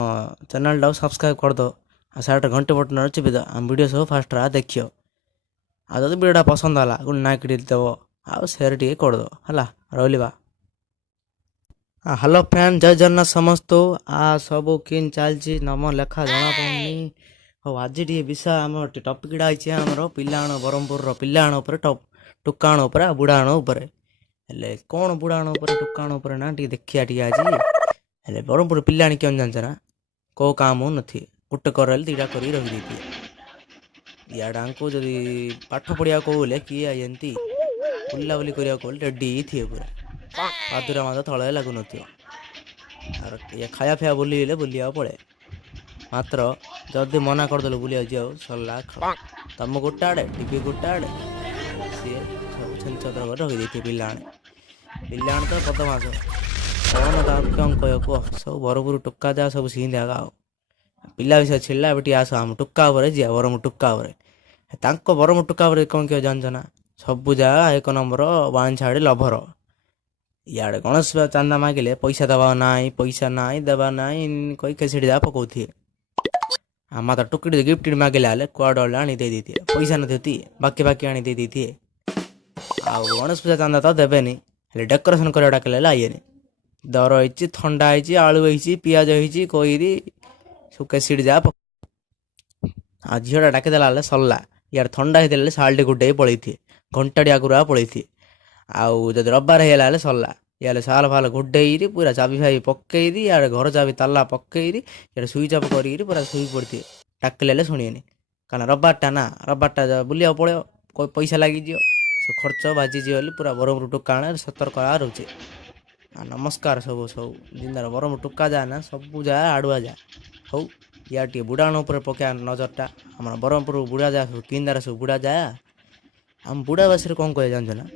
Channel subscribe कर दो आ side घंटे बटन चिपी दो आम वीडियो सब फास्ट रहा देखियो आ जब वीडियोटा पसंद है गुड लाइक देव आ शेयर टे कर दो है रही बा हेलो फ्रेंड जय जगन्नाथ समस्त आ सब किन चलती नम लेखा जना पड़नी हाँ आज विषय आम टपिकटा आमर पिलाण ब्रह्मपुर पिलाण टुकाण आ बुढ़ाण हेले कौन बुढ़ाण टुकाण ना देखिया आज हेले ब्रह्मपुर पिलाणी क्यों जानते ना कौ काम हो नी गोटे कर दीटा कर रही इड़ा को जदि पाठ पढ़िया कहले किए एमती बुलाबुली करने रेडी थे पूरा पादुरा मद तले लगुन ये खाया फिया बुले बुलिया पड़े मात्र जदि मना करदेलु बुलिया जाओ सरला तुम गोटे आड़े टीवी गोटे आड़े सी सब छेंचर रखी पिला तो बदमाश कौन क्यों कह कह सब बरपुर टुका जा सब सींदा गाओ पिला विषय छिड़ा बेटी आस आम टुका जा बरम टुका बरम टुका कौन क्या जानछ ना सब जा एक नंबर वन छाड़ी लभर इे गणेश चांदा मागिले पैसा दबा नाई पैसा नाई देवा नाई कई कैसेट जा पकौथी आम तो टुकड़ी गिफ्ट मागिले कुआड आनी दे दी पैसा नी बाकी बाकी आनी दे दी आ गणेश पूजा चांदा तो देवेनि डेकोरेशन कर डाकिले आइए दर हो थंडा हो आलू हो पिज हो सब कैसेट जा आ झीटा डाकिदेला सरला यार थंडा होते साल टे गुड्डे पड़े घंटाटी आगुआ पड़े आउ जब रबार होगा सरला इे साल फाल घोड़े पूरा चाबी फाबी पकईरी इे घर चाबी ताला पकईरी इे सुईच अफ कर पूरा शुई पड़े डाकिले शुणिए कारण रबारटा ना रबारटा बुलिया पड़े कोई पैसा लगिज सब खर्च बाजिज पूरा ब्रह्मपुर टुका सतर्क रोचे नमस्कार सब सब जिंदार ब्रह्मपुर टुका जा ना सब जा आड़ुआ जा हौ या टे बुढ़ाण पका नजरटा आम ब्रह्मपुर बुढ़ा जा सब किंदार सब बुढ़ा जा आम बुढ़ा भाषा कौन कह जान ना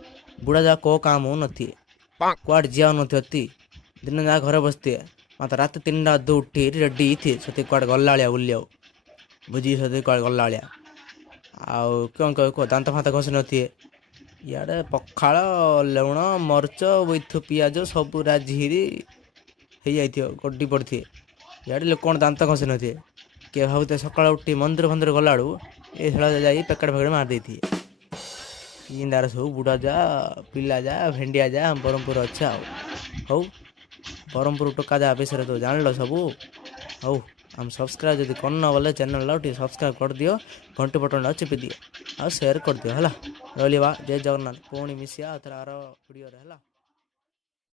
बुढ़ा जा को काम हो नी कुआड जा नी दिन जा घर बसते मत रात 3टा अध उठी रेडी थे से कुआड गला बुलिया बुझी से कुआड गला आउ क्यों कह कह दांत फात घसी नी इे पखाड़ लुण मरच विथ पिज सब राझीरी हो जाइए गड्डी पड़े इे लोक दांत घसी नी किए भावते सका उठी मंदिर फंदिर गला ये खेल जा पैकेट फैकेट मारदे थे इंदार सब बुढ़ा जा पिला जा भेंडिया जा ब्रह्मपुर अच्छा हौ ब्रह्मपुर टुका जा विषय तो जान लो सब हौ हम सब्सक्राइब जब करना बोले चैनल टे सब्सक्राइब कर दियो घंटे बटन चिपी दियो और शेयर कर दियो है रही जय जगन्नाथ पुणी मिसिया आर वीडियो है।